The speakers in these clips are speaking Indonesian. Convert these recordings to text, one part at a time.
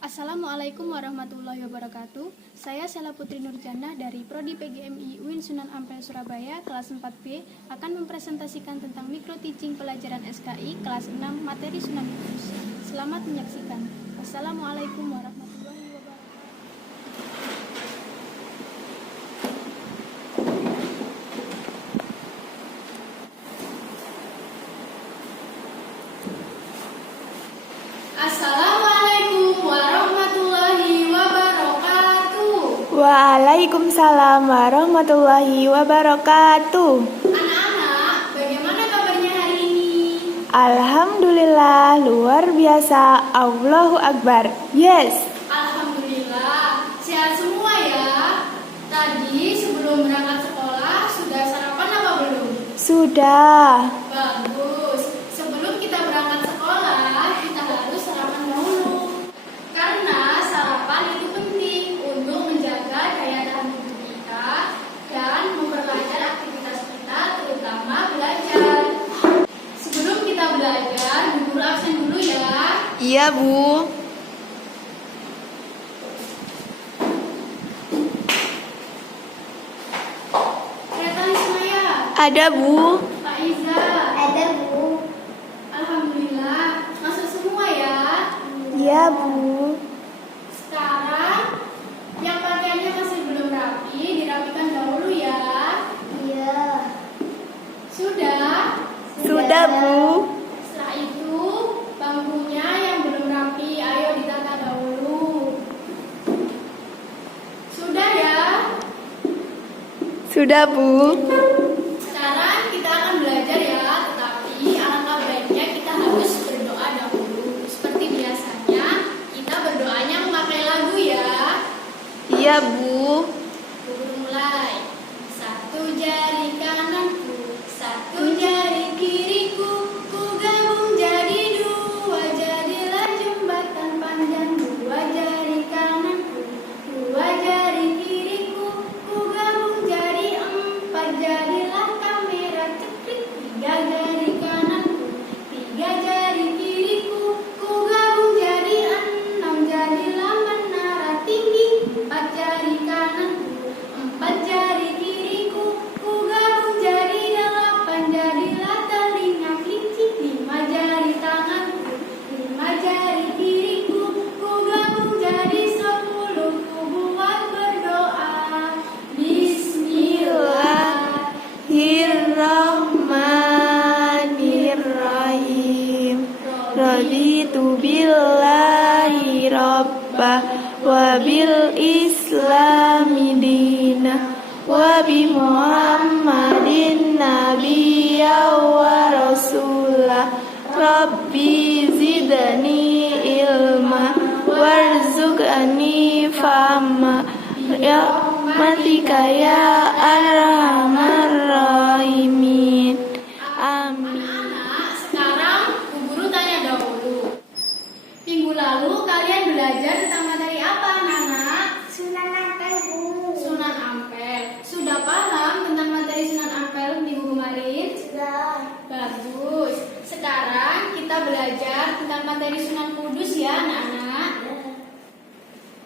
Assalamualaikum warahmatullahi wabarakatuh. Saya Sela Putri Nurjannah dari Prodi PGMI UIN Sunan Ampel Surabaya kelas 4B akan mempresentasikan tentang micro teaching pelajaran SKI kelas 6 materi Sunan Kudus. Selamat menyaksikan. Wassalamualaikum warahmatullahi wabarakatuh. Assalamualaikum warahmatullahi wabarakatuh. Waalaikumsalam warahmatullahi wabarakatuh. Anak-anak, bagaimana kabarnya hari ini? Alhamdulillah, luar biasa. Allahu Akbar. Yes. Alhamdulillah, sehat semua ya. Tadi sebelum berangkat sekolah, sudah sarapan apa belum? Sudah. Bagus. Sebelum kita berangkat sekolah, kita harus sarapan dahulu. Karena sarapan itu penting untuk menjaga daya tahan tubuh kita dan memperlancar aktivitas kita, terutama belajar. Sebelum kita belajar, Bu Guru absen dulu ya. Iya, Bu. Kelihatan Ismaya, Ada, Bu. Pak Iza. Ada, Bu. Alhamdulillah, masuk semua ya. Iya, Bu. Sekarang yang pakaiannya masih belum rapi, dirapikan dahulu ya. Iya. Sudah. Sudah, Bu. Setelah itu, bangkunya yang belum rapi, ayo ditata dahulu. Sudah ya. Sudah, Bu. Sekarang kita akan belajar ya, tetapi alangkah baiknya kita harus berdoa dahulu. Seperti biasanya, kita berdoanya memakai lagu ya. Iya, Bu. Guru mulai. Satu jari kananku, satu jari kiriku, ku gabung jadi dua, jadilah jembatan panjang. Dua jari kananku, dua jari kiriku, ku gabung jadi empat, jadilah kamera ceplik. Tiga jari kananku, tiga jari kiriku, ku gabung jadi enam, jadilah menara tinggi. Empat jari kananku, empat jari kiriku, ku gabung jadi delapan, jadilah telinga kelinci. Lima jari tanganku, lima jari kiriku, ku gabung jadi 10, ku buat berdoa. Bismillahirrahmanirrahim. Raditu billahi rabbah wa bil islami dina wa bi muhammadin nabiyya wa rasulah. Rabbi zidni ilma warzuqni fahma ya rahmatika ya arhamar rahimin. Amin. Anak-anak, sekarang Bu Guru tanya dahulu. Minggu lalu kalian belajar tentang materi apa, anak-anak? Sunan Ampel, Bu. Sunan Ampel. Sudah paham tentang materi Sunan Ampel minggu kemarin? Sudah. Bagus. Sekarang kita belajar tentang materi Sunan Kudus ya, anak-anak.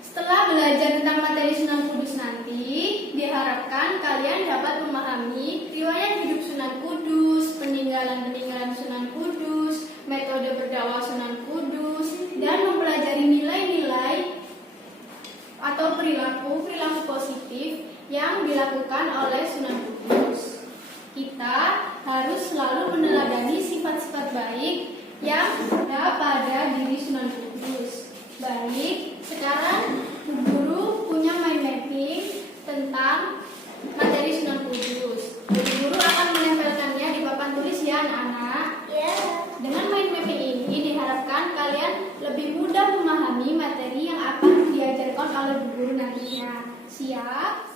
Setelah belajar tentang materi Sunan Kudus nanti, diharapkan kalian dapat memahami riwayat hidup Sunan Kudus, peninggalan-peninggalan Sunan Kudus, metode berdakwah Sunan Kudus, dan mempelajari nilai-nilai atau perilaku positif yang dilakukan oleh Sunan Kudus. Kita harus selalu meneladani sifat-sifat baik yang ada pada diri Sunan Kudus. Baik, sekarang Bu Guru punya mind mapping tentang materi Sunan Kudus. Bu Guru akan menempelkannya di papan tulis ya, anak-anak. Ya. Dengan mind mapping ini diharapkan kalian lebih mudah memahami materi yang akan diajarkan oleh Bu Guru nantinya. Siap?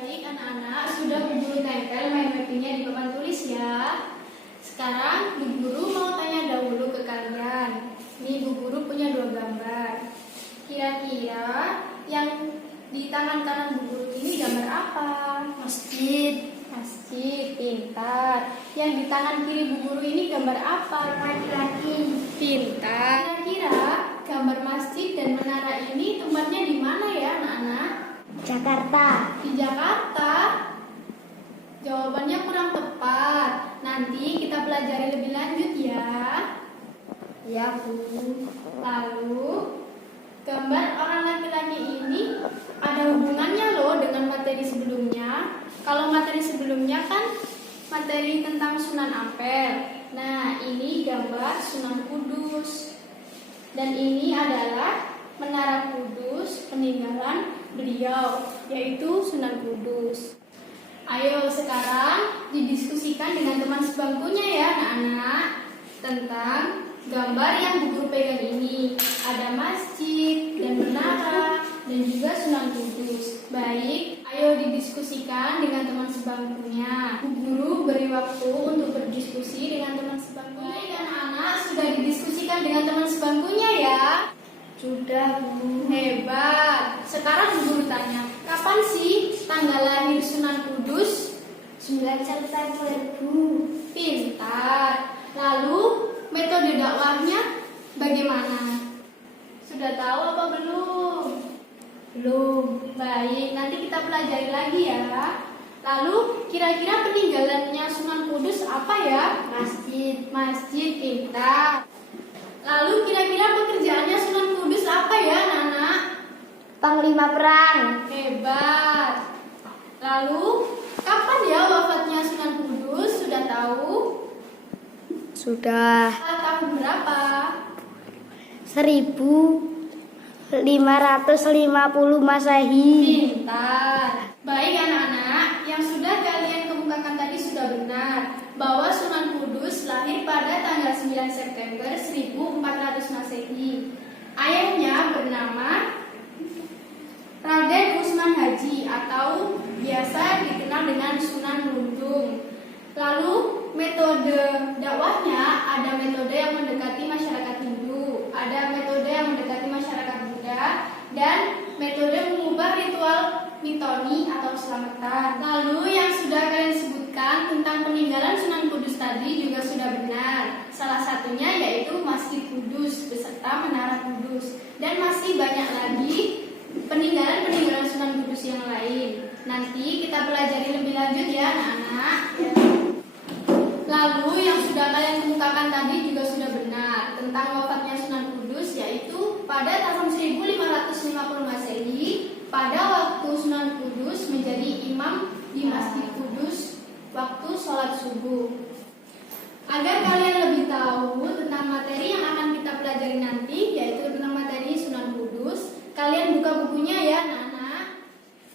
Baik, anak-anak, sudah Bu Guru tempel mind mappingnya di papan tulis ya. Sekarang Bu Guru mau tanya dahulu ke kalian. Nih Bu Guru punya 2 gambar. Kira-kira yang di tangan kanan Bu Guru ini gambar apa? Masjid. Masjid, pintar. Yang di tangan kiri Bu Guru ini gambar apa? Laki-laki. Pintar. Kira-kira gambar masjid dan menara ini tempatnya di mana ya anak-anak? Jakarta. Di Jakarta. Jawabannya kurang tepat. Nanti kita pelajari lebih lanjut ya. Ya, Bu. Lalu, gambar orang laki-laki ini ada hubungannya loh dengan materi sebelumnya. Kalau materi sebelumnya kan materi tentang Sunan Ampel. Nah, ini gambar Sunan Kudus. Dan ini adalah Menara Kudus peninggalan beliau, yaitu Sunan Kudus. Ayo sekarang didiskusikan dengan teman sebangkunya ya anak-anak tentang gambar yang Bu Guru pegang ini. Ada masjid dan menara dan juga Sunan Kudus. Baik, ayo didiskusikan dengan teman sebangkunya. Bu Guru beri waktu untuk berdiskusi dengan teman sebangkunya. Baik anak-anak, sudah didiskusikan dengan teman sebangkunya ya? Sudah, Bu. Hebat. Sekarang Bu Guru tanya, kapan sih tanggal lahir Sunan Kudus? 9 September, Bu. Pintar. Lalu metode dakwahnya bagaimana? Sudah tahu apa belum? Belum. Baik, nanti kita pelajari lagi ya. Lalu kira-kira peninggalannya Sunan Kudus apa ya? Masjid, pintar. Lalu kira-kira pekerjaannya Sunan Kudus apa ya, Nana? Panglima Perang. Hebat. Lalu kapan ya wafatnya Sunan Kudus? Sudah tahu? Sudah. Tahun berapa? 1550 Masehi. Pintar. Baik anak-anak, yang sudah kalian kemukakan tadi sudah benar bahwa Sunan Kudus lahir pada tanggal 9 September 1400 Masehi. Ayahnya bernama Raden Usman Haji atau biasa dikenal dengan Sunan Luntung. Lalu metode dakwahnya ada metode yang mendekati masyarakat Hindu, ada metode yang mendekati masyarakat Buddha, dan metode mengubah ritual mitoni atau selamatan. Lalu yang sudah kalian sebutkan tentang peninggalan Sunan Kudus tadi juga sudah benar. Salah satunya yaitu Masjid Kudus beserta Menara Kudus. Dan masih banyak lagi peninggalan-peninggalan Sunan Kudus yang lain. Nanti kita pelajari lebih lanjut ya anak-anak. Lalu yang sudah kalian kemukakan tadi juga sudah benar tentang wafatnya Sunan Kudus, yaitu pada tahun 1550 Masehi pada waktu Sunan Kudus menjadi imam di Masjid Kudus waktu sholat subuh. Agar kalian lebih tahu tentang materi yang akan kita pelajari nanti, yaitu tentang materi Sunan Kudus, kalian buka bukunya ya anak-anak.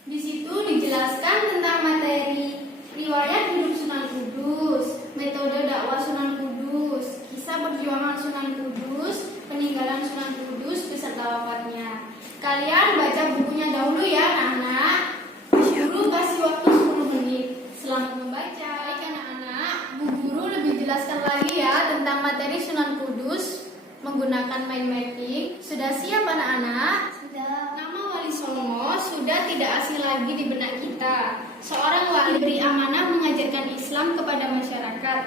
Di situ dijelaskan tentang materi riwayat hidup Sunan Kudus, metode dakwah Sunan Kudus, kisah perjuangan Sunan Kudus, peninggalan Sunan Kudus beserta wafatnya. Kalian baca bukunya dahulu ya anak-anak. Guru kasih waktu 10 menit. Selamat membaca. Baik anak-anak, Bu Guru lebih jelaskan lagi ya tentang materi Sunan Kudus menggunakan mind mapping. Sudah siap anak-anak? Sudah. Nama Wali Songo sudah tidak asing lagi di benak kita. Seorang wali beri amanah mengajarkan Islam kepada masyarakat.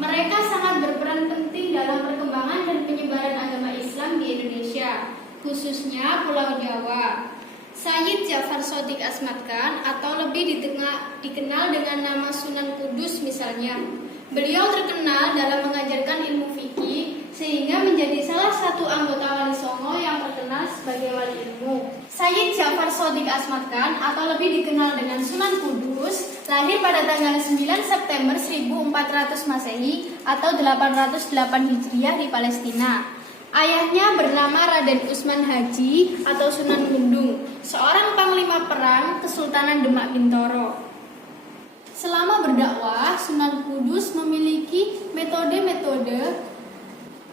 Mereka sangat berperan penting dalam perkembangan dan penyebaran agama Islam di Indonesia, khususnya Pulau Jawa. Sayyid Ja'far Shadiq Asmad Khan atau lebih dikenal dengan nama Sunan Kudus misalnya. Beliau terkenal dalam mengajarkan ilmu fikih sehingga menjadi salah satu anggota Wali Songo yang terkenal sebagai wali ilmu. Sayyid Ja'far Shadiq Asmad Khan atau lebih dikenal dengan Sunan Kudus lahir pada tanggal 9 September 1400 Masehi atau 808 Hijriah di Palestina. Ayahnya bernama Raden Usman Haji atau Sunan Gundung, seorang panglima perang Kesultanan Demak Bintoro. Selama berdakwah, Sunan Kudus memiliki metode-metode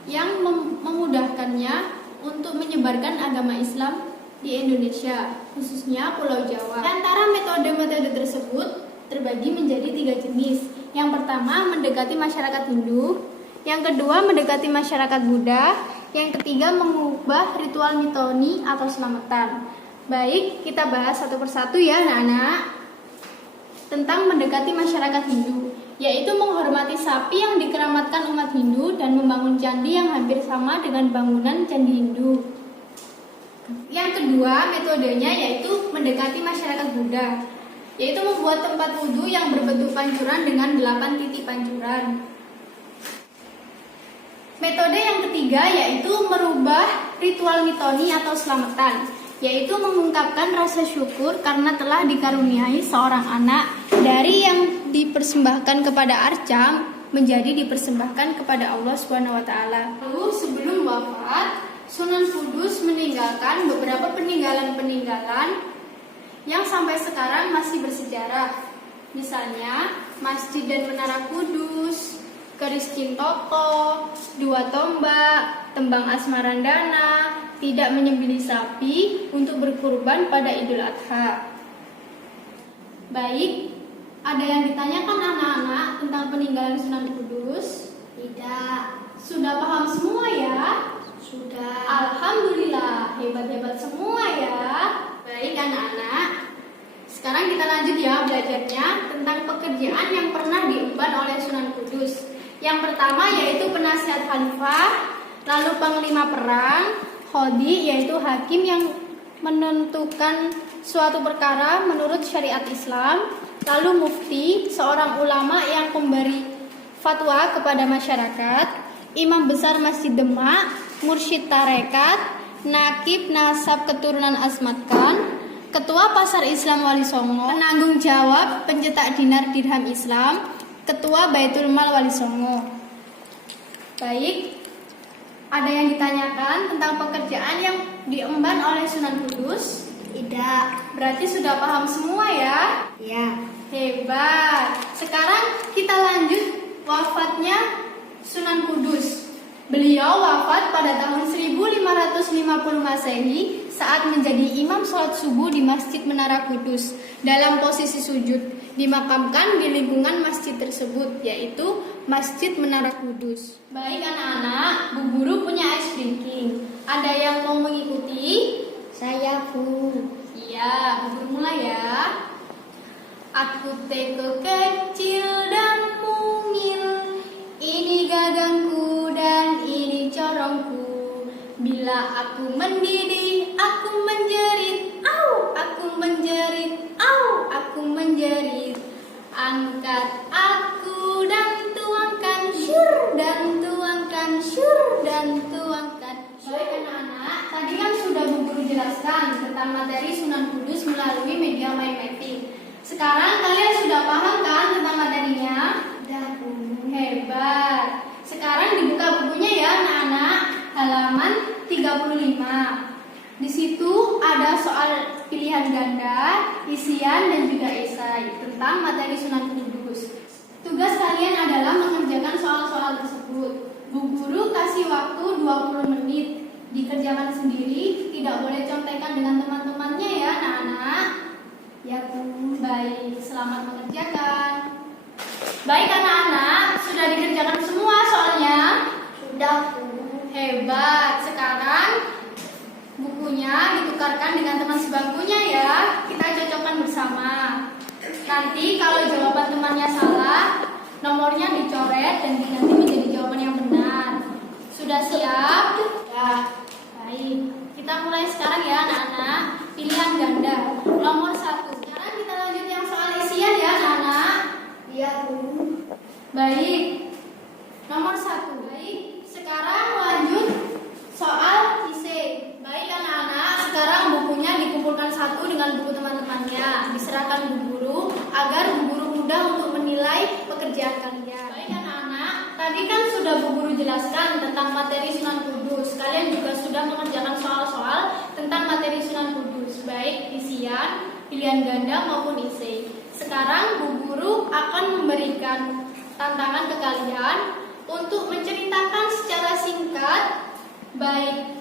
yang memudahkannya untuk menyebarkan agama Islam di Indonesia, khususnya Pulau Jawa. Di antara metode-metode tersebut terbagi menjadi 3 jenis. Yang pertama, mendekati masyarakat Hindu. Yang kedua, mendekati masyarakat Buddha. Yang ketiga, mengubah ritual mitoni atau selamatan. Baik, kita bahas satu persatu ya anak-anak. Tentang mendekati masyarakat Hindu. yaitu menghormati sapi yang dikeramatkan umat Hindu dan membangun candi yang hampir sama dengan bangunan candi Hindu. Yang kedua, metodenya yaitu mendekati masyarakat Buddha, yaitu membuat tempat wudhu yang berbentuk pancuran dengan 8 titik pancuran. Metode yang ketiga yaitu merubah ritual mitoni atau selamatan, yaitu mengungkapkan rasa syukur karena telah dikaruniai seorang anak dari yang dipersembahkan kepada arca menjadi dipersembahkan kepada Allah Subhanahu wa taala. Lalu sebelum wafat, Sunan Kudus meninggalkan beberapa peninggalan-peninggalan yang sampai sekarang masih bersejarah. Misalnya, Masjid dan Menara Kudus, keris Cintoko, 2 tombak, tembang Asmarandana, tidak menyembelih sapi untuk berkurban pada Idul Adha. Baik, ada yang ditanyakan anak-anak tentang peninggalan Sunan Kudus? Tidak. Sudah paham semua ya? Sudah. Alhamdulillah, hebat-hebat semua ya. Baik anak-anak, sekarang kita lanjut ya belajarnya tentang pekerjaan yang pernah diemban oleh Sunan Kudus. Yang pertama yaitu penasihat khalifah, lalu panglima perang, qadhi yaitu hakim yang menentukan suatu perkara menurut syariat Islam, lalu mufti seorang ulama yang memberi fatwa kepada masyarakat, imam besar Masjid Demak, mursyid tarekat, nakib nasab keturunan Asmat Khan, ketua pasar Islam Wali Songo, penanggung jawab pencetak dinar dirham Islam, ketua Baitul Mal Wali Songo. Baik, ada yang ditanyakan tentang pekerjaan yang diemban oleh Sunan Kudus? Tidak. Berarti sudah paham semua ya? Ya. Hebat. Sekarang kita lanjut wafatnya Sunan Kudus. Beliau wafat pada tahun 1550 Masehi saat menjadi imam sholat subuh di Masjid Menara Kudus dalam posisi sujud. Dimakamkan di lingkungan masjid tersebut, yaitu Masjid Menara Kudus. Baik anak-anak, Bu Guru punya ice drinking. Ada yang mau mengikuti? Saya Bu. Iya, Bu Guru mulai ya. Aku teko kecil dan mungil, ini gagangku dan ini corongku. Bila aku mendidih, aku menjerit, au, aku menjerit, au, aku menjerit. Angkat aku dan tuangkan syur, dan tuangkan syur, dan tuangkan syur. Baik anak-anak, tadi kan sudah Bu Guru jelaskan tentang materi Sunan Kudus melalui media MyMapping. Sekarang kalian sudah paham kan tentang materinya? Sudah Bu. Hebat. Sekarang dibuka bukunya ya anak-anak, halaman 35. Di situ ada soal pilihan ganda, isian dan juga esai tentang materi Sunan Kudus. Tugas kalian adalah mengerjakan soal-soal tersebut. Bu Guru kasih waktu 20 menit. Dikerjakan sendiri, tidak boleh contekan dengan teman-temannya ya anak-anak. Ya Bu. Baik, selamat mengerjakan. Baik anak-anak, sudah dikerjakan semua soalnya? Sudah Bu. Hebat. Sekarang bukunya ditukarkan dengan teman sebangkunya ya. Kita cocokkan bersama. Nanti kalau jawaban temannya salah, nomornya dicoret dan nanti menjadi jawaban yang benar. Sudah siap? Ya. Baik. Kita mulai sekarang ya anak-anak. Pilihan ganda nomor 1. Sekarang kita lanjut yang soal isian ya anak-anak. Ya Bu. Baik. Nomor 1. Baik. Sekarang lanjut soal isi. Baik anak-anak, sekarang bukunya dikumpulkan satu dengan buku teman-temannya. Diserahkan Bu Guru agar Bu Guru mudah untuk menilai pekerjaan kalian. Baik anak-anak, tadi kan sudah Bu Guru jelaskan tentang materi Sunan Kudus. Kalian juga sudah mengerjakan soal-soal tentang materi Sunan Kudus, baik isian, pilihan ganda maupun isi. Sekarang Bu Guru akan memberikan tantangan ke kalian untuk menceritakan secara singkat baik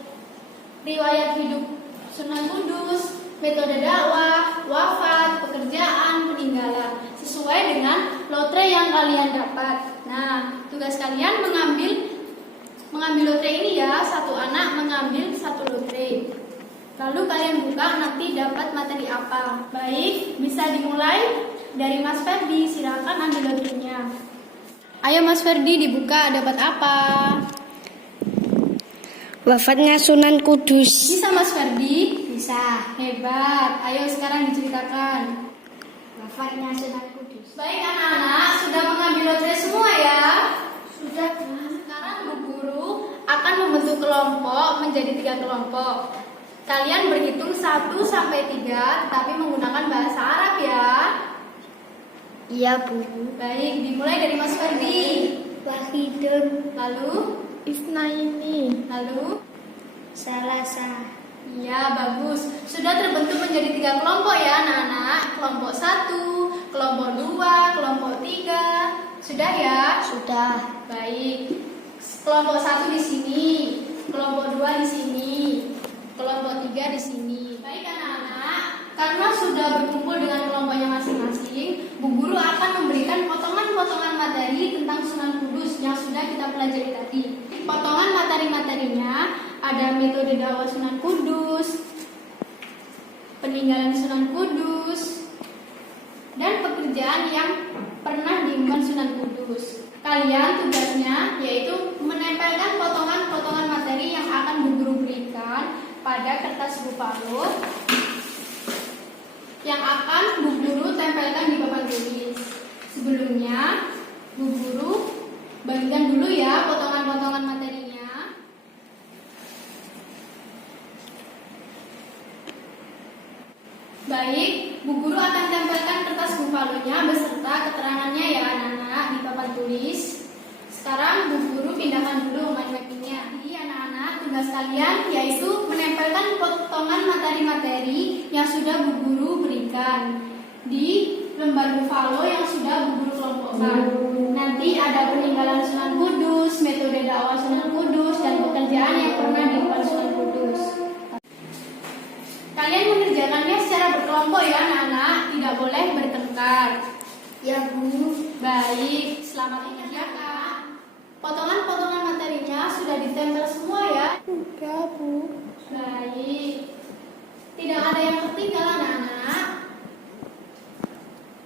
riwayat hidup Sunan Kudus, metode dakwah, wafat, pekerjaan, peninggalan sesuai dengan lotre yang kalian dapat. Nah, tugas kalian mengambil lotre ini ya, satu anak mengambil satu lotre. Lalu kalian buka nanti dapat materi apa. Baik, bisa dimulai dari Mas Ferdi, silakan ambil lotrenya. Ayo Mas Ferdi dibuka, dapat apa? Wafatnya Sunan Kudus. Bisa Mas Ferdi? Bisa. Hebat. Ayo sekarang diceritakan. Wafatnya Sunan Kudus. Baik anak-anak, sudah mengambil lotre semua ya? Sudah. Sekarang Bu Guru akan membentuk kelompok menjadi 3 kelompok. Kalian berhitung 1 sampai 3, tetapi menggunakan bahasa Arab ya. Iya Bu. Baik, dimulai dari Mas Ferdi. Wahidun. Lalu, Isnaini. lalu, Salasa. iya bagus. Sudah terbentuk menjadi 3 kelompok ya anak-anak. Kelompok 1, kelompok 2, kelompok 3. Sudah ya? Sudah. Baik. Kelompok 1 di sini, kelompok 2 di sini, kelompok 3 di sini. Baik anak-anak, karena sudah berkumpul dengan kelompoknya masing-masing, Bu Guru akan memberikan potongan-potongan materi tentang Sunan Kudus yang sudah kita pelajari tadi. Potongan materi-materinya ada metode dakwah Sunan Kudus, peninggalan Sunan Kudus, dan pekerjaan yang pernah diemban Sunan Kudus. Kalian tugasnya yaitu menempelkan potongan-potongan materi yang akan Bu Guru berikan pada kertas bupalut yang akan Bu Guru tempelkan di papan tulis. Sebelumnya, Bu Guru bagikan dulu ya potongan-potongan materinya. Baik, Bu Guru akan tempelkan kertas bupalunya beserta keterangannya ya anak-anak di papan tulis. Sekarang Bu Guru pindahkan dulu mind mappingnya. Jadi anak-anak, tugas kalian yaitu menempelkan potongan materi-materi yang sudah Bu Guru berikan di lembar bufalo yang sudah Bu Guru kelompokkan. Nanti ada peninggalan Sunan Kudus, metode dakwah Sunan Kudus, dan pekerjaan yang pernah diemban Sunan Kudus. Kalian mengerjakannya secara berkelompok ya anak-anak, tidak boleh bertengkar. Ya Bu. Baik, selamat mengerjakan. Potongan-potongan materinya sudah ditempel semua ya. Sudah Bu. Baik. Tidak ada yang ketinggalan anak-anak.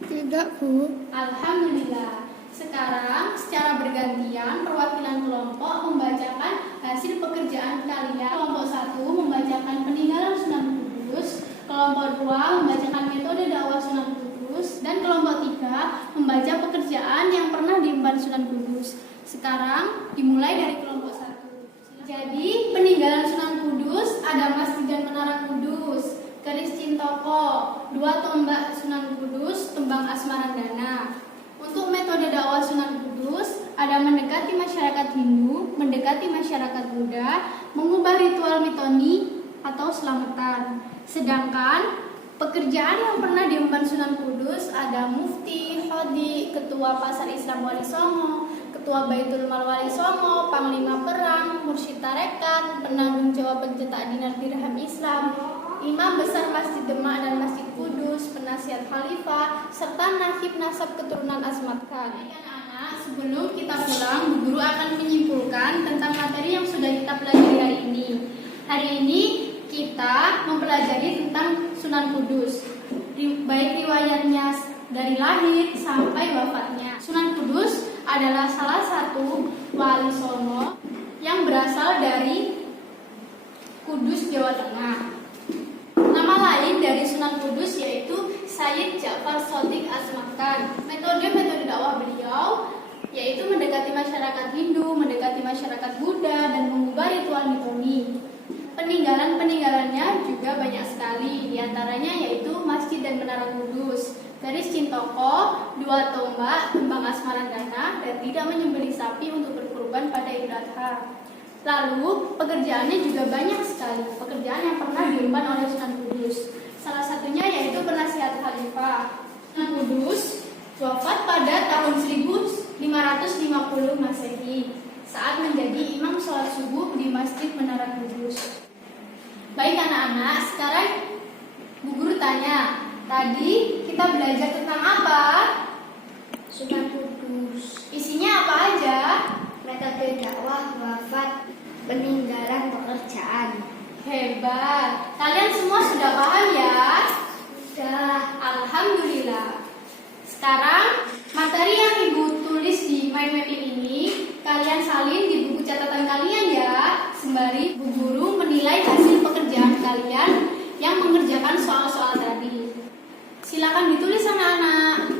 Tidak Bu. Alhamdulillah. Sekarang secara bergantian perwakilan kelompok membacakan hasil pekerjaan kalian. Kelompok 1 membacakan peninggalan Sunan Kudus, kelompok 2 membacakan metode dakwah Sunan Kudus, dan kelompok 3 membaca pekerjaan yang pernah diemban Sunan Kudus. Sekarang dimulai dari kelompok 1. Jadi peninggalan Sunan Kudus ada Masjid dan Menara Kudus, keris Cintoko, 2 tombak Sunan Kudus, tembang Asmarandana. Untuk metode dakwah Sunan Kudus ada mendekati masyarakat Hindu, mendekati masyarakat Buddha, mengubah ritual mitoni atau selamatan. Sedangkan pekerjaan yang pernah diemban Sunan Kudus ada mufti, khodi, ketua Pasar Islam Wali Songo, ketua Baitul Mal Wali Songo, panglima perang, mursyid tarekat, penanggung jawab pencetak dinar dirham Islam, imam besar Masjid Demak dan Masjid Kudus, penasihat khalifah, serta nakib nasab keturunan Asmat Khan. Anak-anak, sebelum kita pulang, Bu Guru akan menyimpulkan tentang materi yang sudah kita pelajari hari ini. Hari ini kita mempelajari tentang Sunan Kudus, baik riwayatnya dari lahir sampai wafatnya. Sunan Kudus adalah salah satu wali songo yang berasal dari Kudus, Jawa Tengah. Nama lain dari Sunan Kudus yaitu Sayyid Ja'far Shadiq Asmat Khan. Metode dakwah beliau yaitu mendekati masyarakat Hindu, mendekati masyarakat Buddha, dan mengubah ritual mitoni. Peninggalan-peninggalannya juga banyak sekali, diantaranya yaitu Masjid dan Menara Kudus, keris Cintoko, 2 tombak, tembang Asmarandana, dan tidak menyembelih sapi untuk berkurban pada Idul Adha. Lalu pekerjaannya juga banyak sekali, pekerjaan yang pernah diemban oleh Sunan Kudus. Salah satunya yaitu penasihat khalifah. Sunan Kudus wafat pada tahun 1550 Masehi saat menjadi imam sholat subuh di Masjid Menara Kudus. Baik anak-anak, sekarang Bu Guru tanya, tadi kita belajar tentang apa? Sunan Kudus. Isinya apa aja? Metode dakwah, wafat, peninggalan, pekerjaan. Hebat. Kalian semua sudah paham ya? Alhamdulillah. Sekarang materi yang Ibu tulis di mind map kalian salin di buku catatan kalian ya, sembari Bu Guru menilai hasil pekerjaan kalian yang mengerjakan soal-soal tadi. Silakan ditulis anak-anak.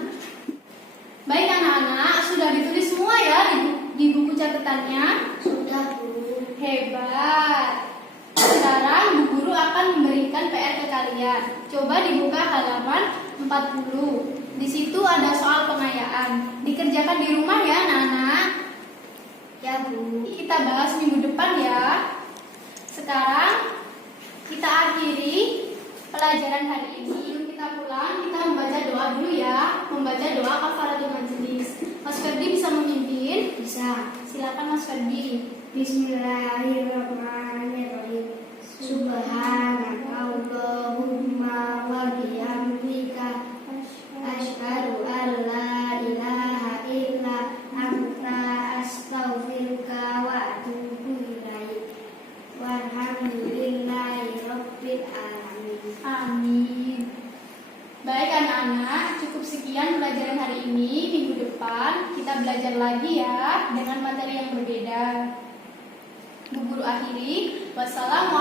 Baik anak-anak, sudah ditulis semua ya di buku catatannya? Sudah, Bu. Hebat. Sekarang Bu Guru akan memberikan PR ke kalian. Coba dibuka halaman 40. Di situ ada soal pengayaan. Dikerjakan di rumah ya anak-anak. Ya, Bu. Kita bahas minggu depan ya. Sekarang kita akhiri pelajaran hari ini. Sebelum kita pulang, kita membaca doa dulu ya. Membaca doa kafaratul majelis. Mas Ferdi bisa memimpin? Bisa. Silakan Mas Ferdi. Bismillahirrahmanirrahim. Subhanakallahumma wa bihamdika asyhadu an la ilaha illa anta astaghfiruka wa atubu ilaik. Walhamdulillahi rabbil alamin. Amin. Baik anak-anak, cukup sekian pelajaran hari ini. Minggu depan kita belajar lagi ya dengan materi yang berbeda. Bu Guru akhiri. Wassalamualaikum